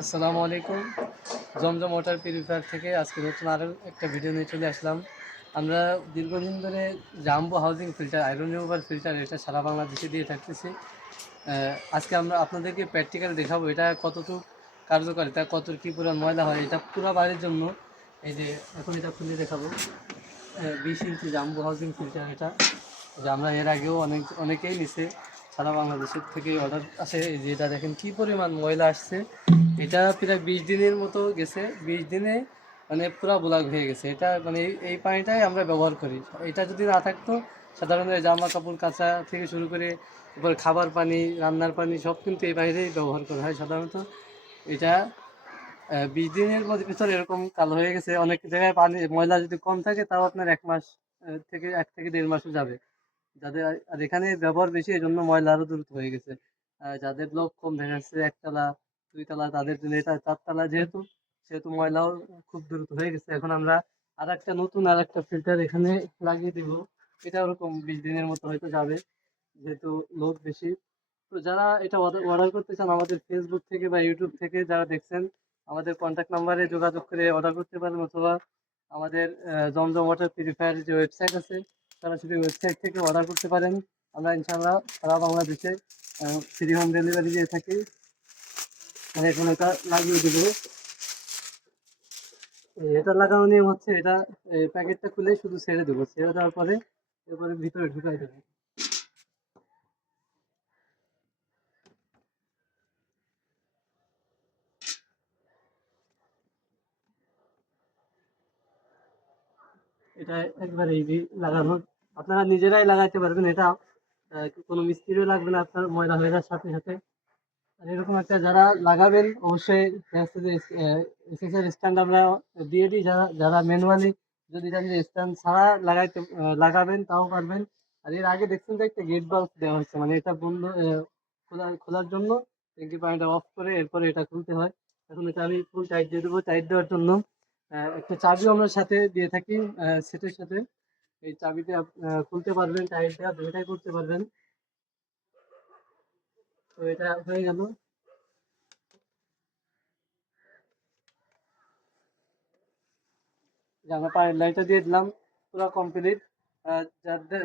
আসসালামু আলাইকুম। জমজম water purifier থেকে আজকে নতুন আরও একটা ভিডিও নিয়ে চলে আসলাম। আমরা দীর্ঘদিন ধরে jumbo housing filter, iron remover filter এটা সারা বাংলাদেশে দিয়ে থাকতেছি। আজকে আমরা আপনাদেরকে প্র্যাকটিক্যাল দেখাবো এটা কতটুকু কার্যকারিতা কত কী পরিমাণ ময়লা হয়, এটা পুরো বাড়ির জন্য। এই যে এখন এটা খুলে দেখাবো। বিশ ইঞ্চি জাম্বো হাউজিং ফিল্টার এটা। যে আমরা এর আগেও অনেক, অনেকেই নিছে। সারা বাংলাদেশের থেকে অর্ডার আসে। এই যে এটা দেখেন কী পরিমাণ ময়লা আসছে। এটা প্রায় বিশ দিনের মতো গেছে। বিশ দিনে মানে পুরো ব্লক হয়ে গেছে। এটা মানে এই- পানিটাই আমরা ব্যবহার করি। এটা যদি না থাকতো, সাধারণত জামা কাপড়, কাচা থেকে শুরু করে এবার খাবার পানি, রান্নার পানি, সব কিন্তু এই পানিতেই ব্যবহার করা হয় সাধারণত। এটা বিশ দিনের মধ্যে ভিতরে এরকম কালো হয়ে গেছে। অনেক জায়গায় পানি, ময়লা যদি কম থাকে, তাও আপনার এক মাস থেকে এক থেকে দেড় মাসও যাবে। যাদের আর- এখানে ব্যবহার বেশি এই জন্য ময়লা আরও দ্রুত হয়ে গেছে। যাদের লোক কম দেখা যাচ্ছে, একতলা দুই তলা তাদের জন্য, এটা চারতলা যেহেতু, সেহেতু ময়লাও খুব দ্রুত হয়ে গেছে। এখন আমরা আর একটা নতুন আর একটা ফিল্টার এখানে লাগিয়ে দিব। এটা ওরকম বিশ দিনের মতো হয়তো যাবে, যেহেতু লোক বেশি। তো যারা এটা অর্ডার করতে চান, আমাদের ফেসবুক থেকে বা ইউটিউব থেকে যারা দেখছেন, আমাদের কন্ট্যাক্ট নাম্বারে যোগাযোগ করে অর্ডার করতে পারেন, অথবা আমাদের জমজম ওয়াটার পিউরিফায়ার যে ওয়েবসাইট আছে, তারা সরাসরি ওয়েবসাইট থেকে অর্ডার করতে পারেন। আমরা ইনশাআল্লাহ সারা বাংলাদেশে ফ্রি হোম ডেলিভারি দিয়ে থাকি। এখন এটা লাগিয়ে দেব। এটা লাগানো নিয়ম হচ্ছে এটা প্যাকেটটা খুলে শুধু ছেড়ে দেবো। ছেড়ে দেওয়ার পরে এরপরে ভিতরে ঢুকাই দেবো। এটা একবারে ইজি লাগানো আপনারা নিজেরাই লাগাইতে পারবেন। এটা কোনো মিস্ত্রিও লাগবে না, আপনার ময়লা হয়ে যাওয়ার সাথে সাথে। আর এরকম একটা যারা লাগাবেন, অবশ্যই এসএসএর স্ট্যান্ড আমরা দিয়ে দিই। যারা যারা ম্যানুয়ালি যদি জানি স্ট্যান্ড ছাড়া লাগাইতে লাগাবেন, তাও পারবেন। আর এর আগে দেখছেন যে একটা গেট বাল্ব দেওয়া হচ্ছে মানে এটা বন্ধ খোলা, খোলার জন্য ট্যাঙ্কি পানিটা অফ করে এরপরে এটা খুলতে হয়। এখন এটা আমি ফুল টাইট দিয়ে দেবো টাইট দেওয়ার জন্য। একটা চাবিও আমরা সাথে দিয়ে থাকি সেটের সাথে। এই আপ- খুলতে পারবেন টাইট দেওয়া দুটাই করতে পারবেন। তো এটা হয়ে গেল। আমরা পায়ের লাইটটা দিয়ে দিলাম, পুরো কমপ্লিট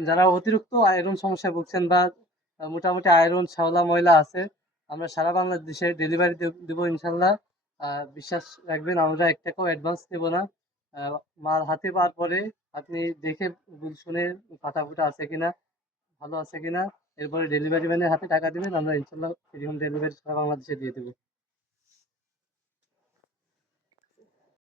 যারা অতিরিক্ত আয়রন সমস্যায় ভুগছেন বা মোটামুটি আয়রন শ্যাওলা ময়লা আছে, আমরা সারা বাংলাদেশে ডেলিভারি দেবো ইনশাল্লাহ। বিশ্বাস রাখবেন, আমরা এক টাকাও অ্যাডভান্স নেব না। মাল হাতে পাওয়ার পরে আপনি দেখে শুনে ফাটা ফুটা আছে কিনা, ভালো আছে কিনা এরপরে ডেলিভারি ম্যানের হাতে টাকা দেবেন, আমরা ইনশাল্লাহ ফ্রি হোম ডেলিভারি সারা বাংলাদেশে দিয়ে দেবো।